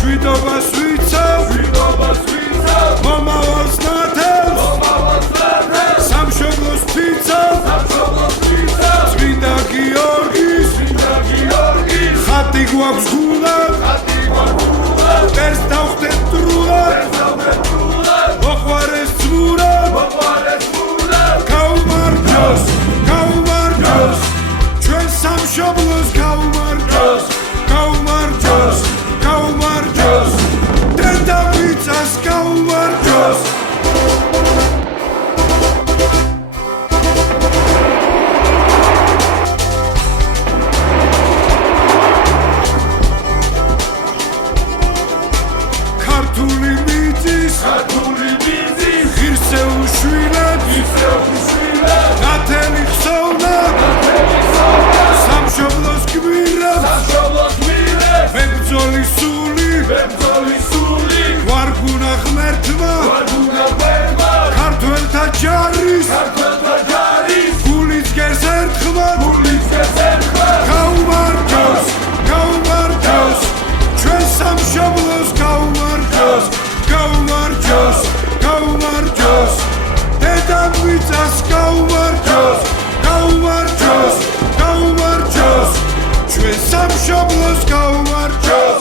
შვიდობას ვიცავ მომავალს ნათელს სამშობლოს ფიცავ წმინდა გიორგის ხატი გვაქვს გულად წერს დავხდეთ დრულად მოყვარეს ძმურად გაუმარჯოს ჩვენ სამშობლოს გაუმარჯოს დედამიწას გაუმარჯოს ქართული მიწის ღირსეულ შვილებს ნათელი ხსოვნა სამშობლოს გმირებს მებრძოლი სული ვარგუნა ღმერთმა ქართველთა ჯარის გულიც გერს ერთხმად გაუმარჯოს ჩვენ სამშობლოს გაუმარჯოს დედამიწას გაუმარჯოს ჩვენ სამშობლოს გაუმარჯოს